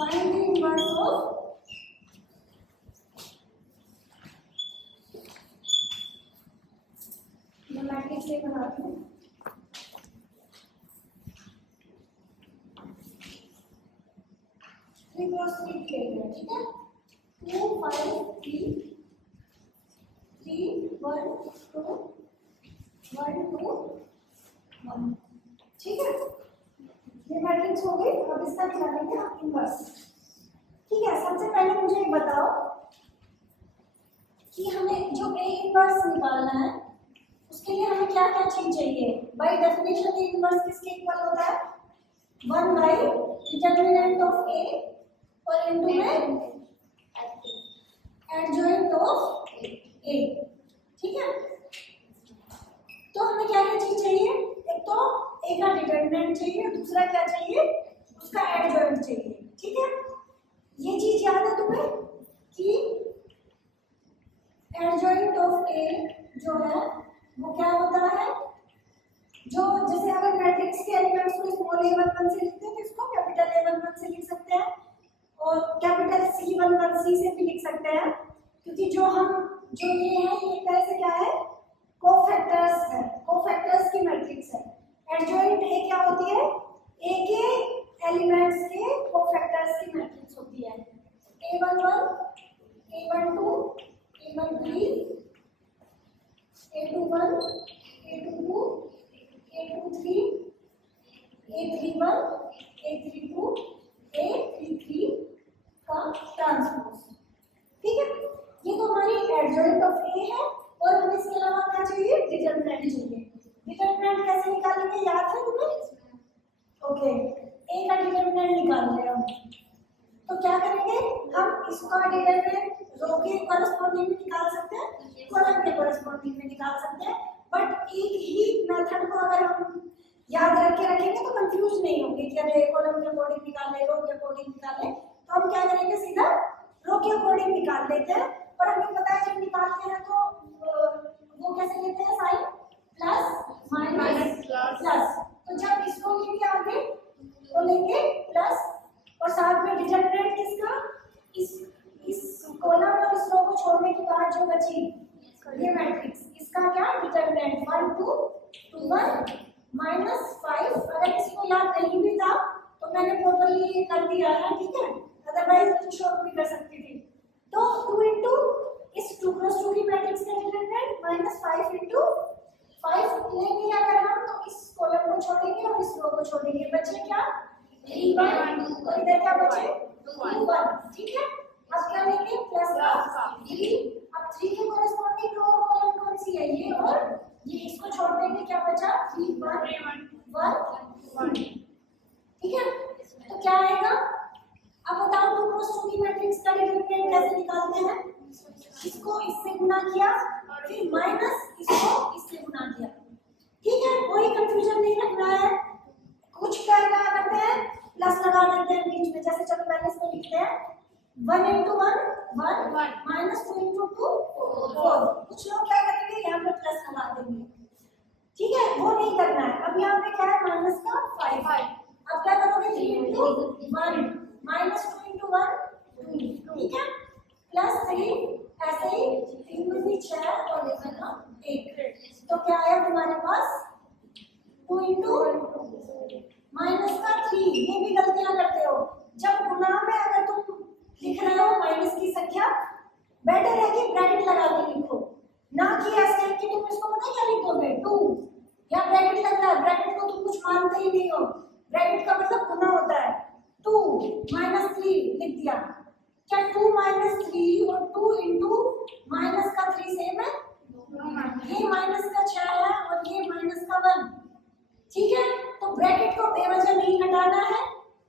Find the inverse of matrix से बनाती हूँ। थ्री क्रॉस थ्री लेंगे, ठीक है। 2 5 3 3 1 2 1 2 1, ठीक है। ये मैट्रिक्स हो गई। अब इसका निकालेंगे हम इनवर्स, ठीक है। सबसे पहले मुझे एक बताओ कि हमें जो ए इनवर्स निकालना है उसके लिए हमें क्या क्या चीज चाहिए। बाय डेफिनेशन ए इनवर्स किसके इक्वल होता है? 1 बाय डिटर्मिनेंट ऑफ ए और इनटू में एडजॉइंट ऑफ ए, ठीक है। तो हमें क्या क्या चीज चाहिए? एक तो ए का डिटर्मिनेंट चाहिए, दूसरा क्या चाहिए? उसका एडजॉइंट चाहिए, ठीक है। ये चीज याद है तुम्हें कि एडजॉइंट ऑफ ए जो है वो क्या होता है? जो जैसे अगर मैट्रिक्स के एलिमेंट्स को स्मॉल a11 से लिखते हैं तो इसको कैपिटल A11 से लिख सकते हैं और कैपिटल C11 C से भी लिख सकते हैं, क्योंकि जो ये है ये एक तरह से क्या है? कोफैक्टर्स है, कोफैक्टर्स की मैट्रिक्स है। एडजॉइंट ए क्या होती है? ए के एलिमेंट्स के कोफैक्टर्स की मैट्रिक्स होती है। A11 A12 A13 A21 A22 A23 A31 A32 A33 का ट्रांसपोज, ठीक है। ये तो हमारी एडजॉइंट ऑफ ए है। और हमें इसके अलावा क्या चाहिए? डिटर्मिनेंट चाहिए। डिटर्मिनेंट कैसे निकालेंगे, याद है तुम्हें? ओके, ए का डिटर्मिनेंट निकाल रहे हम, तो क्या करेंगे हम? इसका डिटर्मिनेंट रो के कॉरेस्पॉन्डिंग में निकाल सकते हैं, कॉलम के कॉरेस्पॉन्डिंग में निकाल सकते हैं, बट एक ही मेथड को अगर हम याद रख के रखेंगे तो कंफ्यूज नहीं होंगे कि अरे कॉलम के अकॉर्डिंग निकाले, रो के अकॉर्डिंग निकाले। तो हम क्या करेंगे? सीधा रो के अकॉर्डिंग निकाल लेते हैं। और हमें पता है जब निकालते हैं तो वो कैसे लेते हैं? Sign plus minus plus. तो जब इसको लेंगे आगे तो लेंगे प्लस, और साथ में डिटर्मिनेंट किसका? इस कॉलम और इस रो को छोड़ने के बाद जो बची ये मैट्रिक्स, इसका क्या? डिटर्मिनेंट 1 2 2 1 -5। अगर किसी को याद नहीं भी था तो मैंने प्रॉपर्ली कर दिया है, ठीक है। अदरवाइज तो शॉर्ट भी कर सकती थी। तो 2 इंटू इस 2 क्रॉस 2 की मैट्रिक्स का डिटर्मिनेंट -5 इंटू 5 लेंगे अगर हम, तो इस कॉलम को छोड़ेंगे और इस रो को छोड़ेंगे, बचे क्या? 3 1 और इधर क्या बचे? 2 1, ठीक है। अब क्या लेंगे? प्लस का 3। अब 3 के कॉरेस्पॉन्डिंग रो और कॉलम कौन सी है? ये और ये, इसको छोड़ देंगे, क्या बचा? 3 1 1 1, ठीक है। तो क्या आएगा? अब बताओ 2 क्रॉस 2 की मैट्रिक्स का डिटर्मिनेंट कैसे निकालते हैं? इसको इससे गुना किया, फिर माइनस इसको इससे गुना किया, ठीक है। कोई कंफ्यूजन नहीं रखना है। कुछ क्या करते हैं? प्लस लगा देते हैं बीच में। जैसे चलो पहले इसको लिखते हैं 1 इंटू 1 1 -2 इंटू 2 4। कुछ लोग क्या करेंगे? यहाँ पे प्लस लगा देंगे, ठीक है। वो नहीं करना है। अब यहाँ पे क्या है? माइनस का 5। अब क्या करोगे? 3 इंटू 1 -2 इंटू 1 2, ठीक है। प्लस 3, ऐसे ही 3 में भी 6 और इधर का 1। तो क्या आया तुम्हारे पास? 2 इंटू माइनस का 3। ये भी गलतियां करते हो। जब गुना में अगर तुम लिख रहे हो माइनस की संख्या, बेटर है कि ब्रैकेट लगा के लिखो, ना कि ऐसे कि तुम इसको पता क्या लिख दोगे 2, या ब्रैकेट लग रहा है, ब्रैकेट को तुम कुछ मानते ही नहीं हो। ब्रैकेट का मतलब गुना होता है। 2 -3 लिख दिया, क्या 2 -3 और 2 इंटू माइनस का 3 सेम है? ये माइनस का 6 है और ये माइनस का 1, ठीक है। तो ब्रैकेट को बेवजह नहीं हटाना है,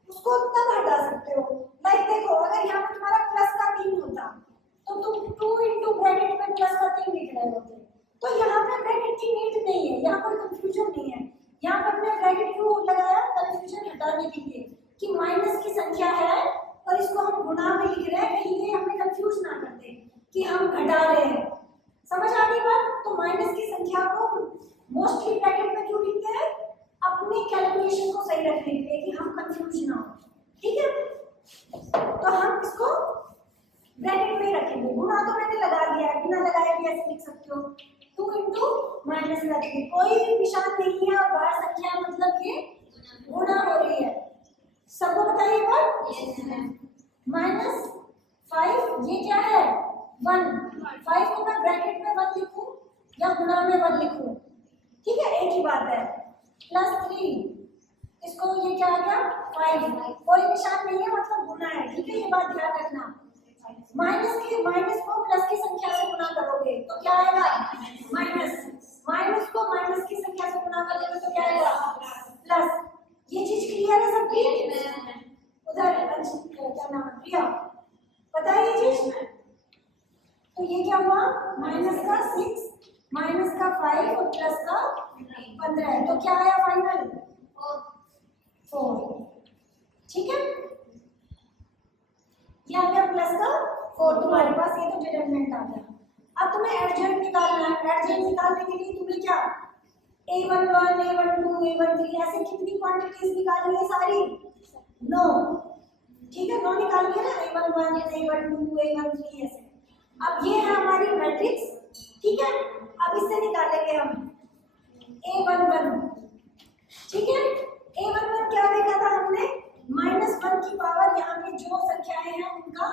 उसको तब हटा सकते हो। लाइक देखो, अगर यहाँ पे तुम्हारा प्लस का 3 होता तो तुम 2 इंटू ब्रैकेट में प्लस का 3 लिख रहे होते। तो यहाँ पे ब्रैकेट की नीड नहीं है, यहाँ कोई कंफ्यूजन नहीं है। यहाँ पर हमने ब्रैकेट क्यों लगाया? कंफ्यूजन हटाने के लिए कि माइनस की संख्या है और इसको हम गुणा में लिख रहे हैं, कहीं ये हमें कंफ्यूज ना कर दे कि हम घटा रहे हैं। समझ आ गई बात? तो माइनस की संख्या को मोस्टली ब्रैकेट में क्यों लिखते हैं? अपनी कैलकुलेशन को सही रखने के लिए कि हम कंफ्यूज ना हो, ठीक है। हो। 2 इंटू माइनस का 3, कोई निशान नहीं है और बाहर संख्या मतलब ये गुणा हो रही है। सबको बताइए बात। -5 ये क्या है 1, 5 को मैं ब्रैकेट में 1 लिखूं या गुणा में 1 लिखूं, ठीक है एक ही बात है। +3 इसको ये क्या आ गया 5, कोई निशान नहीं है मतलब गुना है, ठीक है ये बात ध्यान रखना। माइनस को प्लस की संख्या से गुना करोगे तो क्या आएगा माइनस को माइनस की संख्या से गुना करोगे तो क्या आएगा प्लस। ये चीज क्लियर है सबकी? उधर क्या नाम है प्रिया, पता है ये चीज? तो ये क्या हुआ माइनस का 6 माइनस का 5 और प्लस का 15, तो क्या आया फाइनल 4, ठीक है। ये आ गया प्लस का 4 तुम्हारे पास, ये तो डिटरमिनेंट आ गया। अब तुम्हें एडजॉइंट निकालना है। एडजॉइंट निकालने के लिए तुम्हें क्या a11 a12 a13 ऐसे कितनी क्वांटिटीज निकालनी है सारी 9, ठीक है 9 निकालनी है ना a11 a12 a13 ऐसे। अब ये है हमारी मैट्रिक्स, ठीक है। अब इससे निकालेंगे हम a11, ठीक है। a11 क्या देखा था हमने -1 की पावर, यहाँ पे जो संख्याएं हैं उनका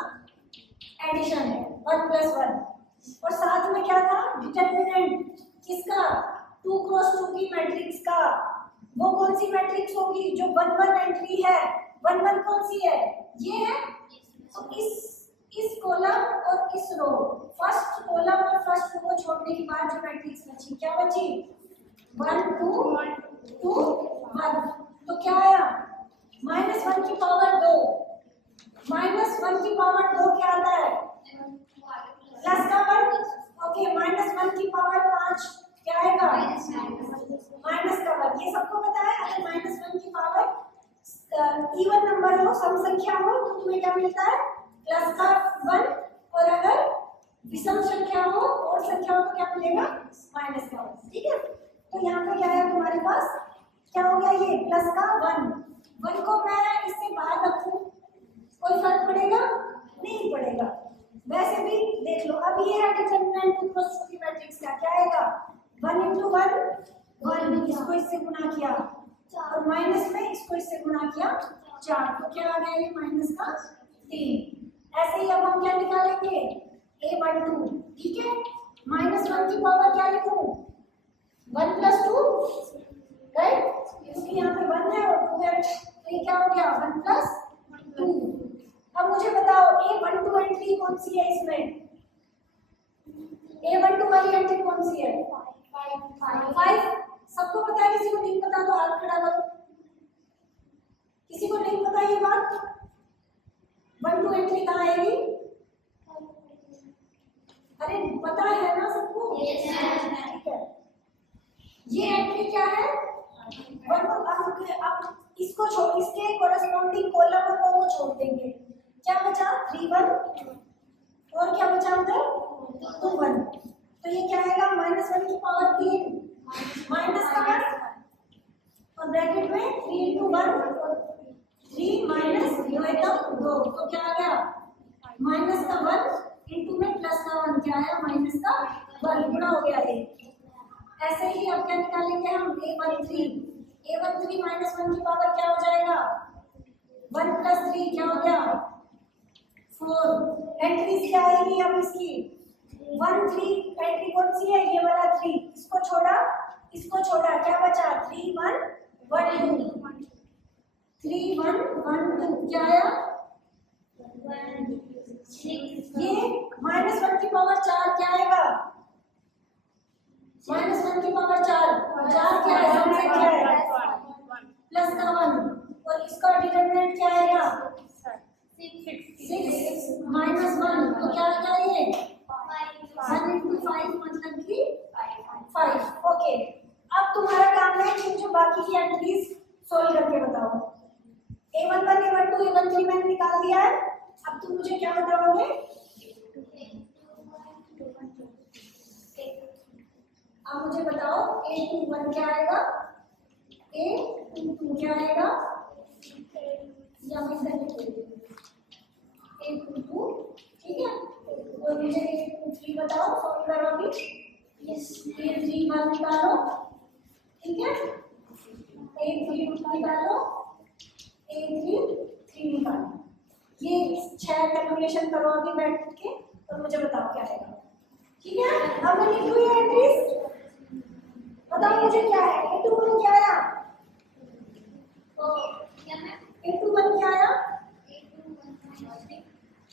एडिशन है 1 + 1, और साथ में क्या था डिटरमिनेंट किसका 2 क्रॉस 2 की मैट्रिक्स का। वो कौन सी मैट्रिक्स होगी जो 1 1 एंट्री है, 1 1 कौन सी है ये है। तो इस कॉलम और इस रो, फर्स्ट कॉलम और फर्स्ट रो को छोड़ने के बाद जो मैट्रिक्स बची क्या बची 1 2 2 1, तो क्या आया -1 की पावर 2, -1 की पावर 2 क्या आता है प्लस का 1, ओके -1 की पावर 5 क्या आएगा माइनस का 1, ये सबको पता है। अगर -1 की पावर इवन नंबर हो सम संख्या हो तो तुम्हें क्या मिलता है प्लस का 1, और अगर विषम संख्या हो और संख्या हो तो क्या मिलेगा माइनस का 1, ठीक है। तो यहाँ पे क्या है तुम्हारे पास क्या हो गया ये प्लस का 1 को मैं इससे बाहर रखूं कोई फर्क पड़ेगा नहीं पड़ेगा, वैसे भी देख लो। अब ये है डिटरमिनेंट 2 क्रॉस 2 की मैट्रिक्स का क्या आएगा 1 × 1 इसको इससे गुणा किया और माइनस में इसको इससे गुणा किया 4, तो क्या आ गया ये माइनस का 3। ऐसे ही अब हम क्या निकालेंगे a12, ठीक है। -1 की पावर क्या लिखूं 1 + 2, राइट, क्योंकि यहाँ पे 1 है और 2 है, तो ये क्या हो गया 1 + 2। अब मुझे बताओ a12 एंट्री कौन सी है इसमें, a12 वाली एंट्री कौन सी है 5। सबको पता है, किसी को नहीं पता तो हाथ खड़ा करो। किसी को नहीं पता ये बात 1 2 एंट्री कहाँ आएगी, अरे पता है ना सबको, ठीक है। ये एंट्री क्या है 1 अब इसको छोड़, इसके कोरस्पॉन्डिंग कॉलम और रो को छोड़ देंगे, क्या बचा 3 1 और क्या बचा उधर 2 1, तो ये क्या आएगा -1 की पावर 3 माइनस का 1 और ब्रैकेट में 3 × 1 3 माइनस 2, तो क्या आ गया माइनस का 1 इंटू में प्लस का 1 क्या आया माइनस का 1, गुणा हो गया ये। ऐसे ही अब क्या निकालेंगे हम a13 -1 की पावर क्या हो जाएगा 1 + 3 क्या हो गया 4। एंट्रीज क्या आएगी अब इसकी 1 3, एंट्री कौन सी है ये वाला 3, इसको छोड़ा क्या बचा 3 1 1 2, 3 1 1 2 क्या आया 6। ये -1 की पावर 4 क्या आएगा -1 की पावर 4 क्या है सम संख्या है प्लस का 1, और इसका डिटरमिनेंट क्या आएगा 6 -1, तो क्या आ गया ये 1 × 5 मतलब कि 5, ओके। अब तुम्हारा काम है कि जो बाकी की एंट्रीज सोल्व करके बताओ। a11 a12 a13 मैंने निकाल दिया है, अब तुम मुझे क्या बताओगे अब मुझे बताओ a21 क्या आएगा a22 क्या आएगा, या मैं इधर लिख देती हूं a22, ठीक है। और मुझे a23 बताओ, सॉल्व करो अभी। A3 निकालना। ये 6 कैलकुलेशन करो अभी बैठ के और मुझे बताओ क्या आएगा। ठीक है, अब मैं लिख दूँ ये एंट्रीज, बताओ मुझे क्या है। A21 क्या आया? A21 क्या आया?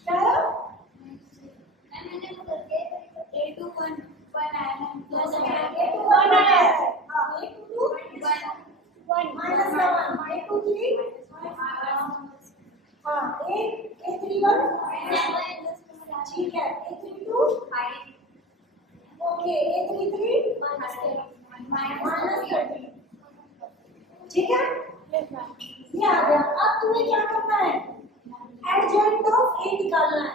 क्या आया? ठीक है, A32 ओके, A33 -30। ठीक है, ये आ गया। अब तुम्हें क्या करना है, एडजॉइंट ऑफ A निकालना है।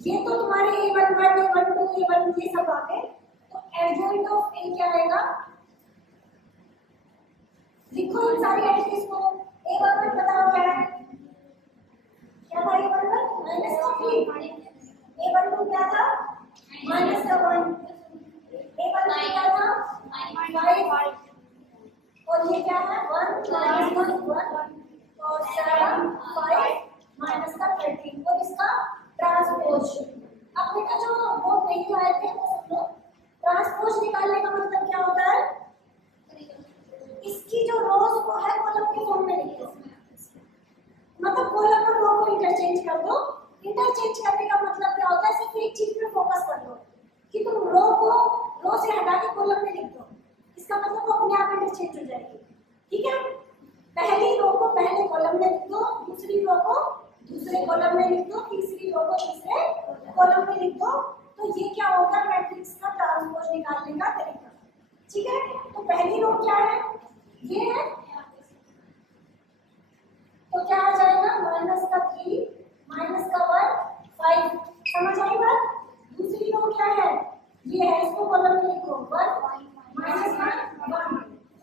ये तो तुम्हारे A11 A12 A1 ये सब आ गए, तो एडजॉइंट ऑफ A क्या आएगा? लिखो इन सारी एंट्रीज को। A11 बताओ क्या है? क्या था A11? -3। A12 क्या था? -1। A13 क्या था? 5। और ये क्या है? 1 -1 1 और 7 5 -13 और इसका ट्रांसपोज। अब बेटा जो वो नहीं आए थे वो सब लोग, ट्रांसपोज निकालने का मतलब क्या होता है? इसकी जो रोज को है कॉलम के फॉर्म में लिखो, मतलब कॉलम और रो को इंटरचेंज कर दो। इंटरचेंज करने का मतलब क्या होता है? सिर्फ एक चीज पे फोकस कर दो कि तुम रो को रो से हटा के कॉलम में लिख दो, इसका मतलब वो अपने आप इंटरचेंज हो जाएगी। ठीक है, पहली रो को पहले कॉलम में लिख दो, दूसरी रो को दूसरे कॉलम में लिख दो, तीसरी रो को तीसरे कॉलम में लिख दो। तो ये क्या होगा? मैट्रिक्स का ट्रांसपोज निकालने का तरीका। ठीक है, तो पहली रो क्या है? ये है, तो क्या आ जाएगा? -3 -1 5। समझ आई बात? दूसरी रो क्या है? ये है, इसको कॉलम में लिखो 1 -1 1।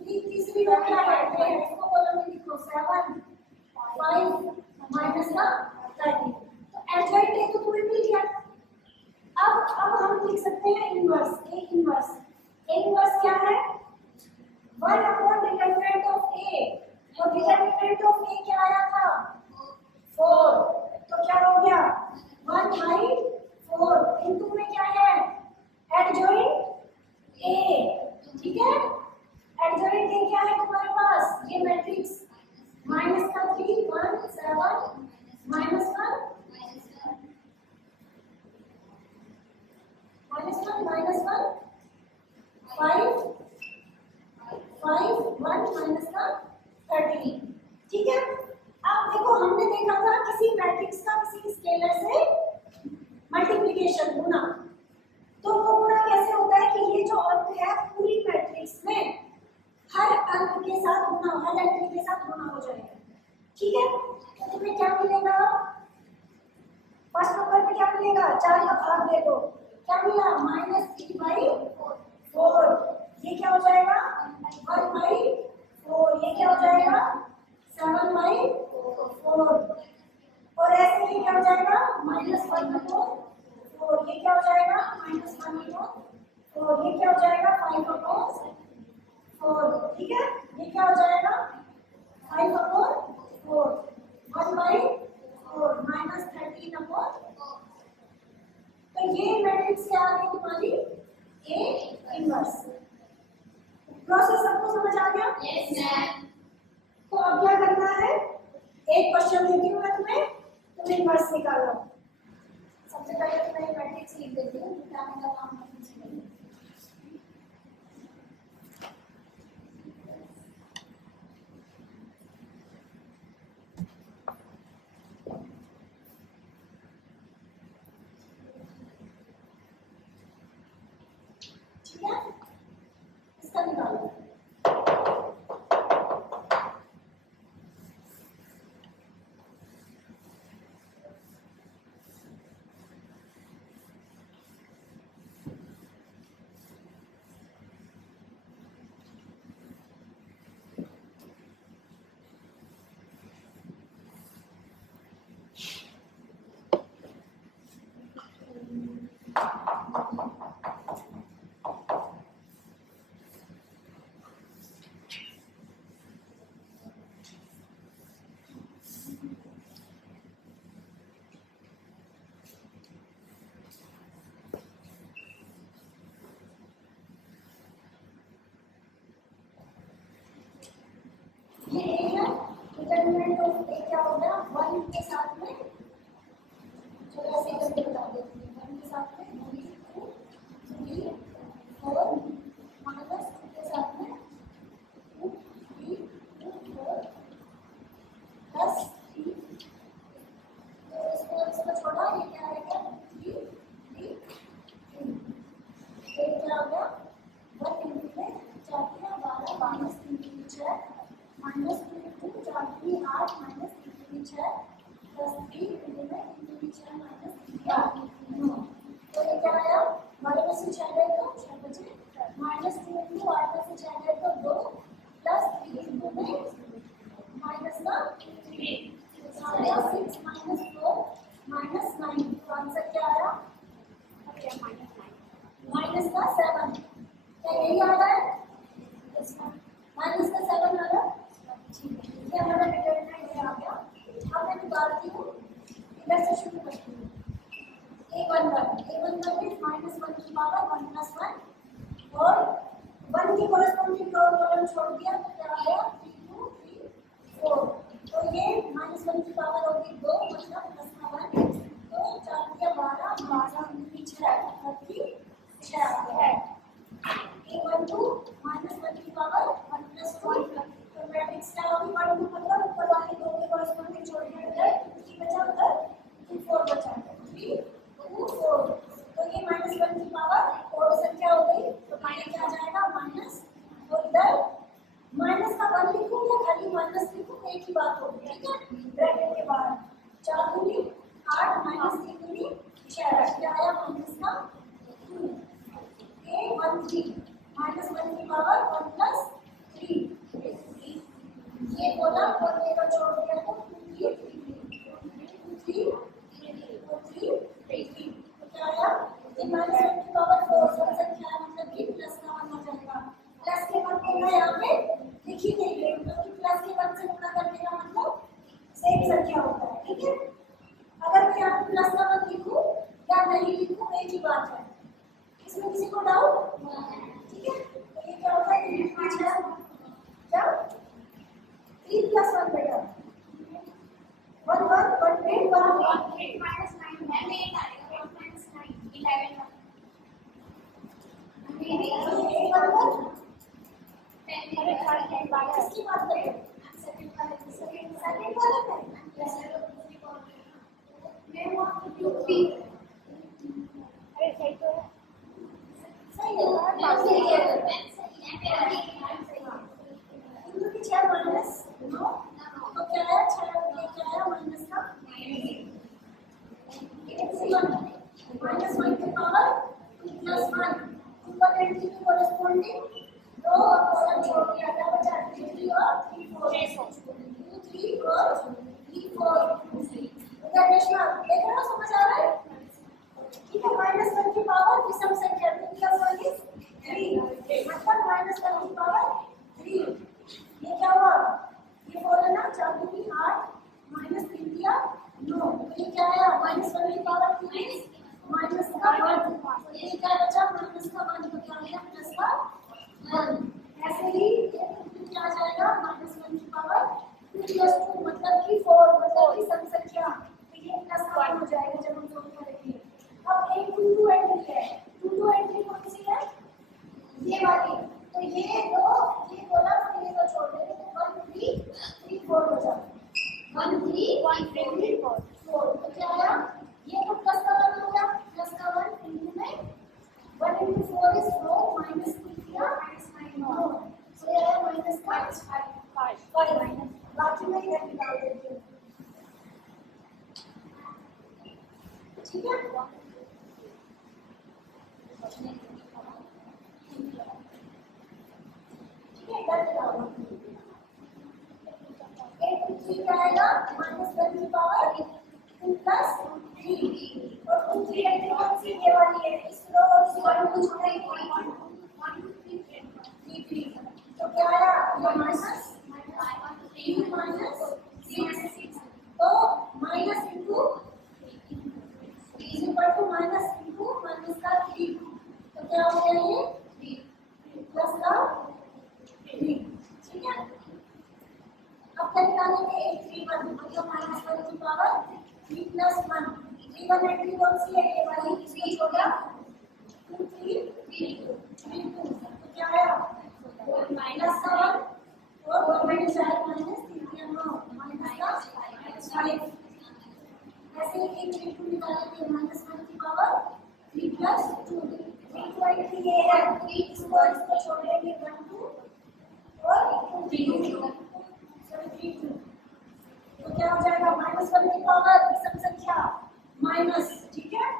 तीसरी रो क्या है? ये है, इसको कॉलम में लिखो 7 5 -13। तो एडजॉइंट ए तो तुम्हें मिल गया। अब हम लिख सकते हैं inverse. A inverse, A inverse क्या है? 1/डिटरमिनेंट ऑफ ए, और डिटरमिनेंट ऑफ ए क्या आया था? 4। तो क्या हो गया? 1/4 इनटू में क्या है? Adjoint A. ठीक है, एडजॉइंट ए क्या है तुम्हारे पास? ये मैट्रिक्स -3 1 7 -1 -1 -1 5 5 1 -13। ठीक है, अब देखो हमने देखा था किसी मैट्रिक्स का किसी स्केलर से मल्टीप्लिकेशन गुना, तो वो गुना कैसे होता है कि ये जो अंक है पूरी मैट्रिक्स में हर अंक के साथ गुना, हर एंट्री के साथ गुना हो जाएगा। ठीक है, तो तुम्हें क्या मिलेगा? फर्स्ट नंबर पे क्या मिलेगा? 4 का भाग दे दो, क्या मिला? -3/4। ये क्या हो जाएगा? 1/4। ये क्या हो जाएगा? 7/4। और ऐसे ही क्या हो जाएगा? -1/4। ये क्या हो जाएगा? -1/4। ये क्या हो जाएगा? 5/4। ठीक है, ये क्या हो जाएगा? 5/4 1/4 -13/4। तो ये मैट्रिक्स क्या आ गई तुम्हारी? A inverse. प्रोसेस सबको समझ आ गया? Yes ma'am. तो अब क्या करना है? एक क्वेश्चन देती हूँ मैं तुम्हें, तुम इनवर्स निकालो। सबसे पहले तो मैं मैट्रिक्स लिख देती हूँ, निकालने का काम नहीं। ठीक है, इसका निकालो। का 3 आया 6 माइनस 4 माइनस 9 तो आंसर क्या आया माइनस का 7 क्या यही आ रहा है माइनस का 7 आ रहा है ये हमारा डिटरमिनेंट ये आ गया अब मैं निकालती हूँ इधर से शुरू करती हूँ a11 इज माइनस 1 की पावर 1 प्लस 1 और 1 की कॉरेस्पॉन्डिंग कॉलम छोड़ दिया तो क्या आया 3 2 3 4 तो ये माइनस 1 की पावर होगी 2 मतलब प्लस का 1 तो 4 के 12 12 पीछे है 36 है a12 माइनस 1 की पावर 1 प्लस 2 तो मैट्रिक्स क्या होगी 1 2 मतलब ऊपर वाले दो के कॉरेस्पॉन्डिंग छोड़ दिया उधर 3 बचा उधर 4 बचा 3 2 4 तो ये माइनस 1 की पावर 4 संख्या हो गई तो माइनस क्या आ जाएगा माइनस और इधर माइनस का 1 लिखूं या खाली माइनस लिखूं एक ही बात होगी ठीक है ब्रैकेट के बाहर 4 दूनी 8 माइनस 3 दूनी 6 क्या आया माइनस का 2 a13 माइनस 1 की पावर 1 प्लस 3 ये बोला और ये का छोड़ दिया तो 2 3 तो क्या आया ये माइनस 1 की पावर 4 सब संख्या है मतलब कि प्लस का 1 हो जाएगा प्लस के 1 को मैं यहाँ पे लिख ही नहीं रही हूँ क्योंकि प्लस के 1 से गुणा करने का मतलब सेम संख्या होता है ठीक है अगर मैं यहाँ पे प्लस का 1 लिखूँ या नहीं लिखूँ एक ही बात है इसमें किसी को डाउट ठीक है तो ये क्या होता है क्या 3 प्लस 1 बेटा 1 1 1 8 1 माइनस 9 है 8 आएगा 1 माइनस 9 11 इसकी बात करें सेकंड वाला मैं वहाँ पे अरे सही तो है सही है इंदु की 6 माइनस 9 तो क्या है 6 ये क्या है माइनस का माइनस 1 की पावर 2 प्लस 1 ऊपर एंट्री की कॉरेस्पॉन्डिंग दो कॉलम छोड़ दिया क्या बचा 3 और 3 4 2 3 और 3 4 उधर रेशमा देख रहे हो समझ आ रहा है ठीक है माइनस 1 की पावर विषम संख्या 2 प्लस 1 इज 3 मतलब माइनस 1 की पावर 3 ये क्या हुआ ये 4 है ना 4 दूनी 8 माइनस 3 दिया 9 तो ये क्या आया माइनस 1 की पावर 2 इज माइनस का 1 तो ये क्या बचा माइनस का 1 तो क्या आया प्लस का 1 ऐसे ही क्या आ जाएगा माइनस 1 की पावर 2 प्लस 2 मतलब कि 4 मतलब कि सम संख्या तो ये प्लस का 1 हो जाएगा जब हम सोल्व करेंगे अब एक 2 एंट्री है 2 एंट्री कौन सी है ये वाली तो ये दो ये बोला तो ये तो छोड़ देंगे तो 1 3 3 4 हो जाएगा 1 3 1 3 4 तो क्या आया ये तो प्लस का 1 हो गया प्लस का 1 इनटू में 1 into 4 is 4 minus 2 किया minus 9 हो तो ये आया minus 5 minus बाकी में इधर निकाल देती हूँ ठीक है इधर निकालो 8 3 क्या आएगा minus 1 की पावर 2 plus 3 और 2 3 एंट्री कौन सी ये वाली है इस रो और इस 1 को छोड़ के 1 2 3 3 तो क्या आया ये माइनस 3 माइनस 6 तो minus into is equal to minus into minus का 3 तो क्या हो गया ये 3 प्लस का 3 ठीक है अब क्या निकालेंगे 3 1 मतलब माइनस 1 की पावर 3 प्लस 1 3 1 एंट्री कौन सी है ये वाली इसको छोड़ा 2 3 3 2 तो क्या आया माइनस का 1 और 1 माइनस 4 माइनस 3 3 9 माइनस का 5 ऐसे ही 3 2 निकालेंगे माइनस 1 की पावर 3 प्लस 2 3 2 ये है 3 इसको छोड़ देंगे 1 2 और 3 2 तो क्या हो जाएगा माइनस 1 की पावर विषम संख्या माइनस ठीक है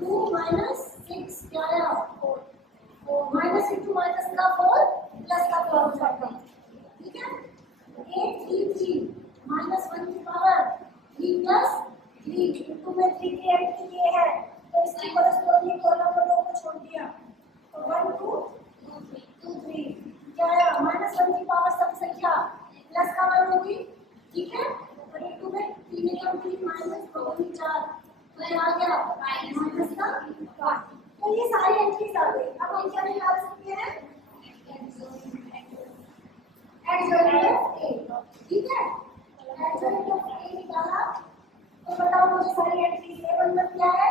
2 माइनस 6 क्या आया 4 माइनस इंटू माइनस का 4 प्लस का 4 हो जाएगा ठीक है 8 3 3 -1 की पावर 3 + 3 इंटू में 3 की ऐड की ये है तो इसकी कॉरेस्पॉन्डिंग कॉलम और रो को छोड़ दिया तो 1 2 2 3 क्या आया -1 की पावर सब संख्या प्लस का 1 होगी ठीक है और इंटू में 3 एकम 3 -2 4 तो क्या आ गया माइनस का 1 तो ये सारी एंट्रीज आ गई अब हम क्या निकाल सकते हैं एडजॉइंट ऑफ ए ठीक है एडजॉइंट ऑफ ए निकाला तो बताओ मुझे सारी एंट्रीज ए मतलब क्या है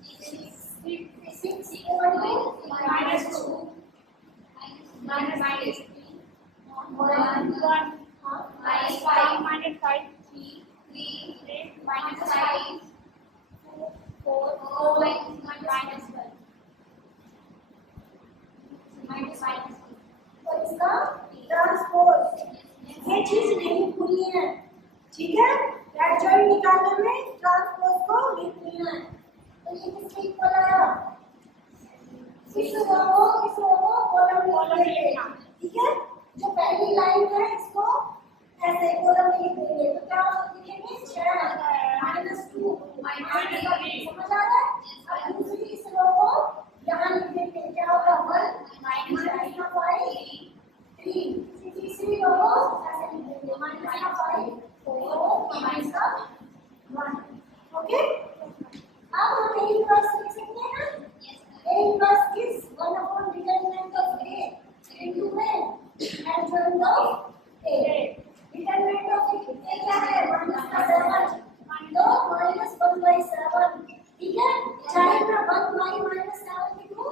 6 -2 -3 और 1 -5 -5 3 -5 4 -1 तो इसका ट्रांसपोज ये चीज नहीं भूलनी है ठीक है एडजॉइंट निकालने में ट्रांसपोज को नहीं भूलना है तो ये किसके इक्वल आया इस रो को कॉलम में लिखेंगे ठीक है जो पहली लाइन है इसको ऐसे कॉलम में लिख देंगे तो क्या लिखेंगे 6 -2 समझ आ रहा है अब दूसरी इस रो को यहाँ लिख देंगे क्या होगा 1 -5 3 तीसरी रो को ऐसे लिख देंगे -5 4 -1 ओके अब हम ए इनवर्स लिख सकते हैं ना A inverse is 1 upon determinant of A into में adjoint of A. Determinant of A क्या है? -7 तो -1/7 ठीक है? चाहे मैं 1/-7 लिखूं,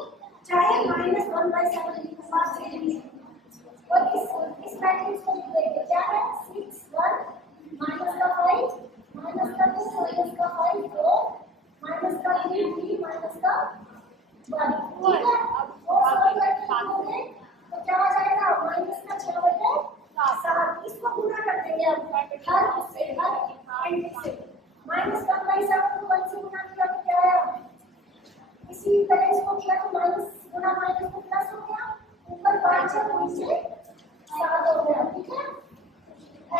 चाहे -1/7 लिखूं, बात सही है। और इस मैट्रिक्स को लिख देंगे क्या है? 6 1 -5 -2 -5 4 -3 3 -1 ठीक है और सॉल्व करके तो क्या आ जाएगा -6/7 इसको गुणा कर देंगे अब हर से हर एंड से -1/7 को 1 से गुणा किया तो क्या आया इसी तरह इसको किया तो माइनस गुणा माइनस को प्लस हो गया ऊपर 5 है नीचे 7 हो गया ठीक है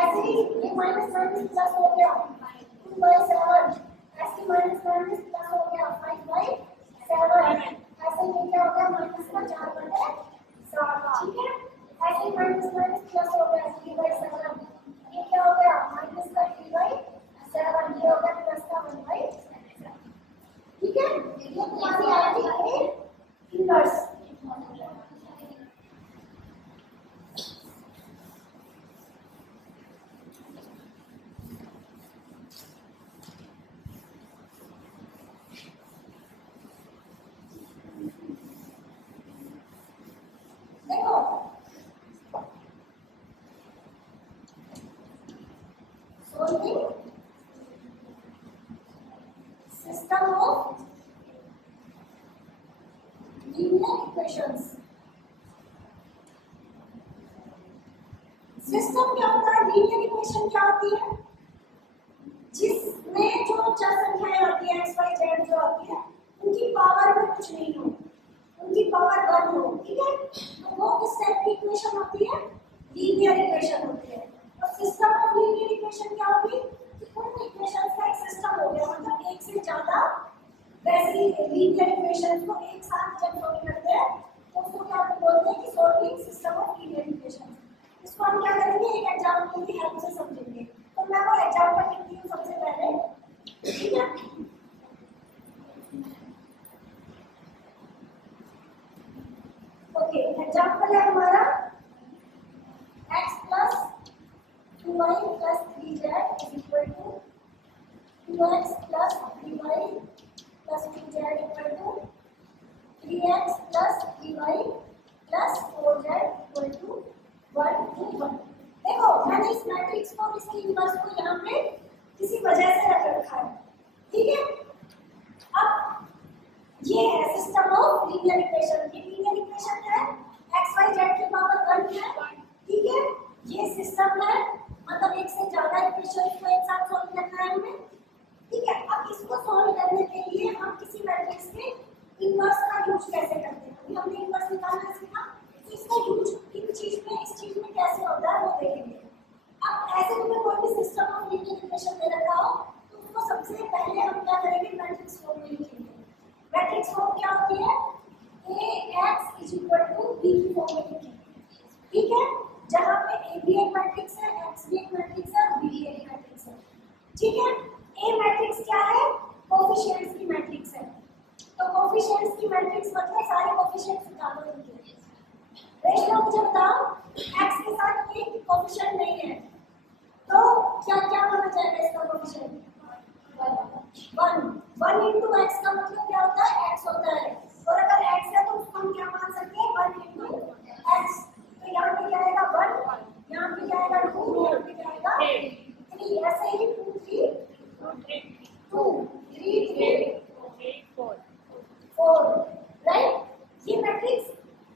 ऐसे ही ये माइनस प्लस हो गया 2/7 ऐसे माइनस प्लस हो गया 5/7 ऐसे ये क्या हो गया माइनस का 4/7 ठीक है ऐसे माइनस प्लस हो गया 3/7 ये क्या हो गया माइनस का 3/7 ये हो गया प्लस का 1/7 ठीक है ये तुम्हारी आ रही है inverse system of linear equations system क्या होता है लीनियर इक्वेशन क्या होती है जिसमें जो चार संख्याएं होती है x y z जो होती है उनकी पावर में कुछ नहीं हो उनकी पावर 1 हो ठीक है तो वो किस टाइप की इक्वेशन होती है लीनियर इक्वेशन होती है और सिस्टम ऑफ लीनियर इक्वेशन क्या होगी कि उन इक्वेशंस का एक सिस्टम हो गया मतलब एक से ज्यादा वैसी लीनियर इक्वेशंस को एक साथ जब सॉल्व करते हैं तो उसको क्या बोलते हैं कि solving system of linear equation इसको हम क्या करेंगे एक एग्जांपल की हेल्प से समझेंगे तो मैं वो एग्जांपल लिखती हूँ सबसे पहले ठीक है ओके एग्जांपल है हमारा x plus 2y plus 3z is equal to 2x plus 3y plus 2z equal to 3x plus 3y plus 4z equal to 1 to 1 देखो मैंने इस मैट्रिक्स को इसकी इनवर्स को यहाँ पे किसी वजह से रख रखा है ठीक है अब ये है सिस्टम ऑफ लीनियर इक्वेशन ये लीनियर इक्वेशन है x y z की पावर 1 है ठीक है ये सिस्टम है मतलब एक से ज्यादा इक्वेशंस को एक साथ सॉल्व करना है हमें ठीक है अब इसको सॉल्व करने के लिए हम किसी मैट्रिक्स के इनवर्स का यूज कैसे करते हैं हमने इनवर्स निकालना सीखा तो इसका यूज इन चीज में इस चीज में कैसे होता है वो देखेंगे अब भी सिस्टम ऑफ लीनियर इक्वेशन दे रखा हो तो उसको सबसे पहले हम क्या करेंगे, मैट्रिक्स फॉर्म में लिखेंगे। मैट्रिक्स फॉर्म क्या होती है, Ax is equal to b की फॉर्म में लिखेंगे। ठीक है, जहां पे ए भी एक मैट्रिक्स है, एक्स भी एक मैट्रिक्स है और बी भी एक मैट्रिक्स है। ठीक है, ए मैट्रिक्स क्या है, कोएफिशिएंट्स की मैट्रिक्स है। तो कोएफिशिएंट्स की मैट्रिक्स मतलब सारे कोएफिशिएंट्स निकालो इनके। रेशो मुझे बताओ, x के साथ कोई कोएफिशिएंट नहीं है तो क्या क्या माना जाएगा इसका कोएफिशिएंट, 1 into x का मतलब क्या होता है, x होता है। और अगर x है तो उसको हम क्या मान सकते हैं, 1 into x। तो यहाँ पे क्या आएगा 1, यहाँ पे क्या आएगा 2, यहाँ पे क्या आएगा 3। ऐसे ही 2 3 3 4, राइट। ये मैट्रिक्स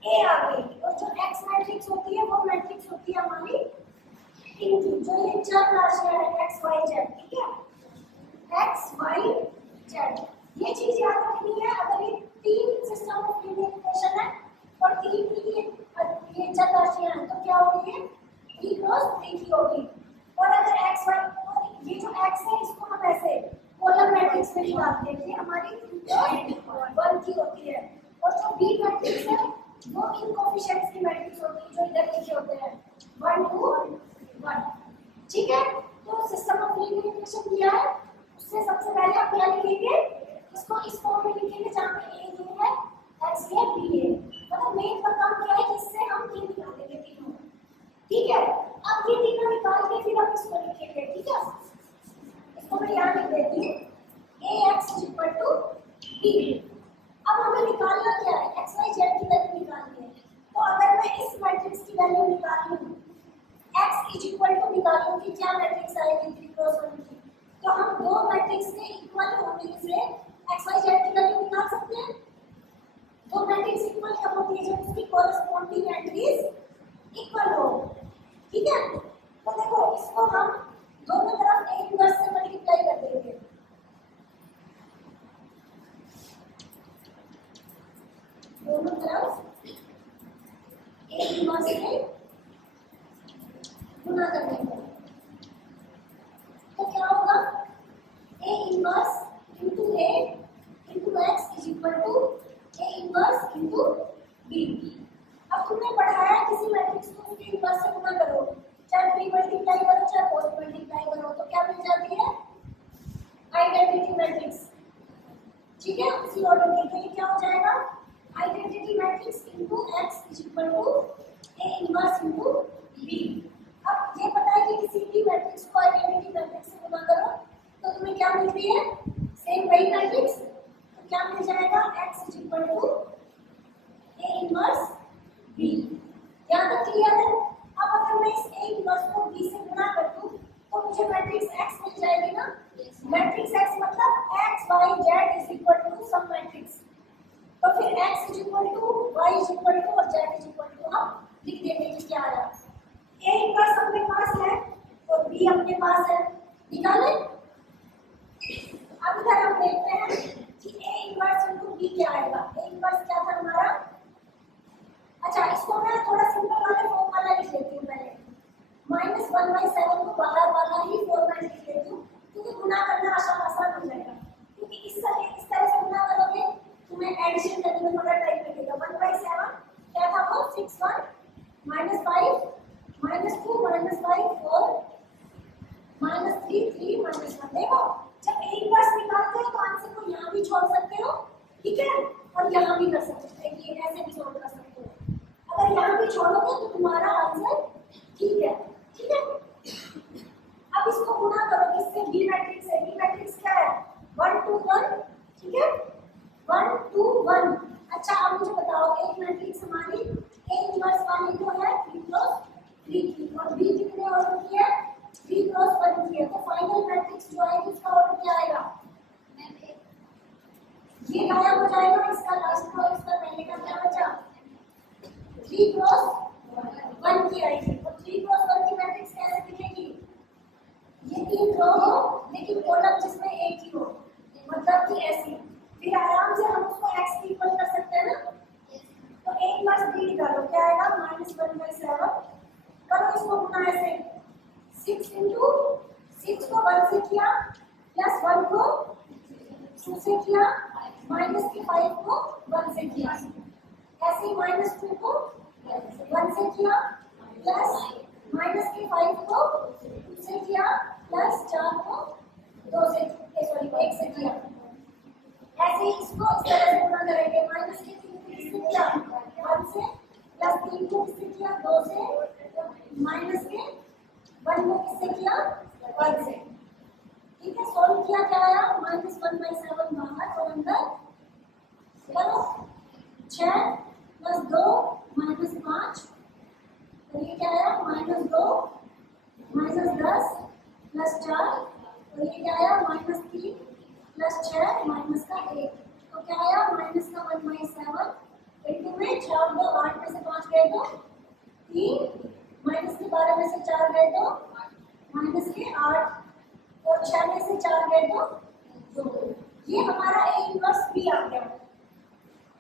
ए आ गई। और जो x मैट्रिक्स होती है वो मैट्रिक्स होती है हमारी इनकी, जो ये चार राशियां है x y z। ठीक है, x y z, ये चीज याद रखनी है। अगर ये तीन सिस्टम ऑफ लीनियर इक्वेशन है और तीन की ये चार राशियां हैं तो क्या होगी, 3 क्रॉस 3 की होगी। और अगर x y, और ये जो x है इसको हम ऐसे कॉलम मैट्रिक्स में निकालते हैं, ये हमारी 1 की होती है। और जो b मैट्रिक्स है वो इन कोएफिशिएंट्स की मैट्रिक्स होती है जो इधर लिखे होते हैं 1 2 1। ठीक है, तो सिस्टम ऑफ लीनियर इक्वेशन दिया है, उससे सबसे पहले आप क्या लिखेंगे, इसको इस फॉर्म में लिखेंगे जहां पे a ये है, x ये b है। मतलब मेन का काम क्या है, जिससे हम तीन निकालेंगे तीनों। ठीक है, अब ये तीनों निकाल के फिर हम इसको लिखेंगे। ठीक है, इसको मैं यहाँ लिख देती हूँ, ax is equal to b। अब हमें निकालना क्या है, x y z की वैल्यू निकालनी है। तो अगर मैं इस मैट्रिक्स की वैल्यू निकाल लूँ, x इज इक्वल टू निकाल लूँ कि क्या मैट्रिक्स आएगी 3 क्रॉस 1 की, तो हम दो मैट्रिक्स के इक्वल होने से x y z की वैल्यू निकाल सकते हैं। दो मैट्रिक्स इक्वल कब होती है, जब उसकी कोरेस्पोंडिंग एंट्रीज इक्वल हो। ठीक है, तो देखो इसको हम दोनों तरफ a इनवर्स से मल्टीप्लाई कर देंगे। दोनों तरफ a इनवर्स से गुना कर देंगे तो क्या होगा, a inverse into a into x is equal to a inverse into b। अब तुमने पढ़ाया किसी मैट्रिक्स को उसके इनवर्स से गुना करो, चाहे प्री मल्टीप्लाई करो चाहे पोस्ट मल्टीप्लाई करो, तो क्या मिल जाती है, आइडेंटिटी मैट्रिक्स। ठीक है, उसी ऑर्डर की। तो ये क्या हो जाएगा, identity matrix into x is equal to a inverse into b। अब ये पता है कि किसी भी मैट्रिक्स को आइडेंटिटी मैट्रिक्स से गुना करो तो तुम्हें क्या मिलती है, सेम वही मैट्रिक्स। तो क्या मिल जाएगा, x is equal to a inverse b। यहाँ तक क्लियर है। अब अगर मैं इस a इनवर्स को b से गुना कर दूं तो मुझे मैट्रिक्स x मिल जाएगी ना। मैट्रिक्स x मतलब x y z is equal to some matrix. तो फिर x is equal to y is equal to और z इज इक्वल टू हम लिख देंगे कि क्या आया। a इनवर्स अपने पास है और b अपने पास है, निकाले। अब इधर हम देखते हैं कि a इनवर्स इनटू b क्या आएगा। a इनवर्स क्या था हमारा, अच्छा इसको मैं थोड़ा सिंपल वाले फॉर्म वाला लिख लेती हूँ पहले। -1/7 को बाहर वाला ही फॉर्मेट लिख लेती हूँ क्योंकि गुना करना आसान हो जाएगा। क्योंकि इस तरह से गुना करोगे तुम्हें एडिशन करने में थोड़ा टाइम लगेगा। 1/7 क्या था वो, 6 1 -5 -2 -5 4 -3 3 -1। देखो जब a इनवर्स निकालते हो तो आंसर को यहाँ भी छोड़ सकते हो, ठीक है, और यहाँ भी कर सकते हो, ये ऐसे भी सोल्व कर सकते हो। अगर यहाँ भी छोड़ोगे तो तुम्हारा आंसर ठीक है। ठीक है, अब इसको गुना करो किससे, बी मैट्रिक्स से। बी मैट्रिक्स क्या है, 1 2 1। ठीक है, 1 2 1। अच्छा अब मुझे बताओ एक मैट्रिक्स हमारी a इनवर्स वाली जो है 3 क्रॉस 3 की, और b कितने ऑर्डर की है, 3 क्रॉस 1 की है। तो फाइनल मैट्रिक्स जो आएगी उसका ऑर्डर क्या आएगा, ये गायब हो जाएगा, इसका लास्ट रो इसका पहले का क्या बचा, 3 क्रॉस 1 की आएगी। और 3 क्रॉस 1 की मैट्रिक्स कैसे दिखेगी, ये 3 रो हो लेकिन कॉलम जिसमें एक ही हो, मतलब कि ऐसी। फिर आराम से हम उसको x की इक्वल कर सकते हैं ना। तो a इनवर्स b निकालो, क्या आएगा, -1/7। करो इसको गुना ऐसे, 6 इंटू 6 को 1 से किया प्लस 1 को 2 से किया माइनस के 5 को 1 से किया, ऐसे ही माइनस 2 को 1 से किया प्लस माइनस के 5 को 2 से किया प्लस 4 को 2 से 1 से किया। ऐसे ही इसको इस तरह से गुणा करेंगे, माइनस के 3 को किससे किया 1 से प्लस 3 को किससे किया 2 से माइनस के 1 को किससे किया 1 से। ठीक है, सॉल्व किया क्या आया -1/7 बाहर और अंदर करो 6 प्लस 2 -5 और ये क्या आया -2 -10 प्लस 4 और ये क्या आया -3 प्लस 6 माइनस का 1, तो क्या आया माइनस का 1/7 इंटू में 4 2 8 में से 5 गए तो 3 माइनस के 12 में से 4 गए तो माइनस के 8 और 6 में से 4 गए तो 2। ये हमारा A इनवर्स B आ गया।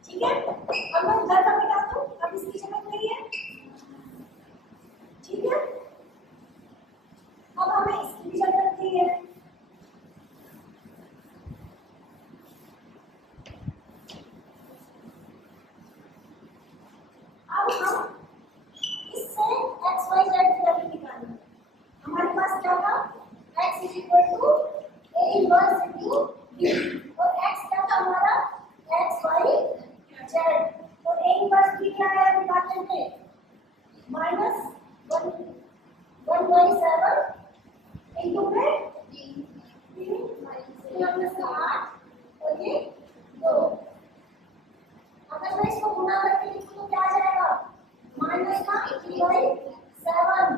ठीक है, अब मैं उधर का मिटा दूं, अब इसकी जरूरत नहीं है। ठीक है, अब हमें इसकी भी जरूरत नहीं है। अब हम इससे x y z की वैल्यू निकालेंगे। हमारे पास क्या था x is equal to a inverse into b और x क्या था हमारा x y z और a इनवर्स b क्या है निकालने पे -1/7 इनटू में 3 माइनस का 8 और ये 2। अगर मैं इसको गुणा करके लिखूं तो क्या आ जाएगा माइनस का 3/7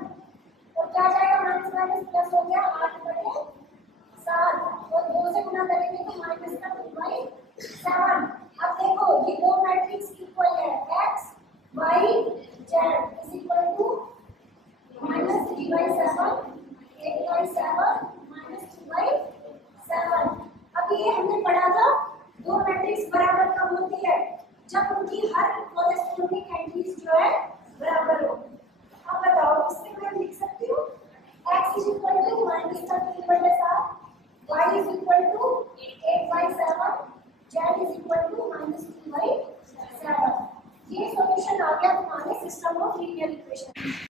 और क्या जाएगा माइनस माइनस प्लस हो गया 8/7 और 2 से गुणा करेंगे तो माइनस का 2/7। अब देखो ये दो मैट्रिक्स इक्वल है x y z is equal to -3/7 8/7 -2/7। अब ये हमने पढ़ा था दो मैट्रिक्स बराबर कब होती है जब उनकी हर कॉरेस्पॉन्डिंग एंट्रीज जो है बराबर हो। अब बताओ इससे मैं लिख सकती हूँ x is equal to -3/7 y is equal to 8/7 z is equal to -2/7। ये सॉल्यूशन आ गया तुम्हारे सिस्टम ऑफ लीनियर इक्वेशन।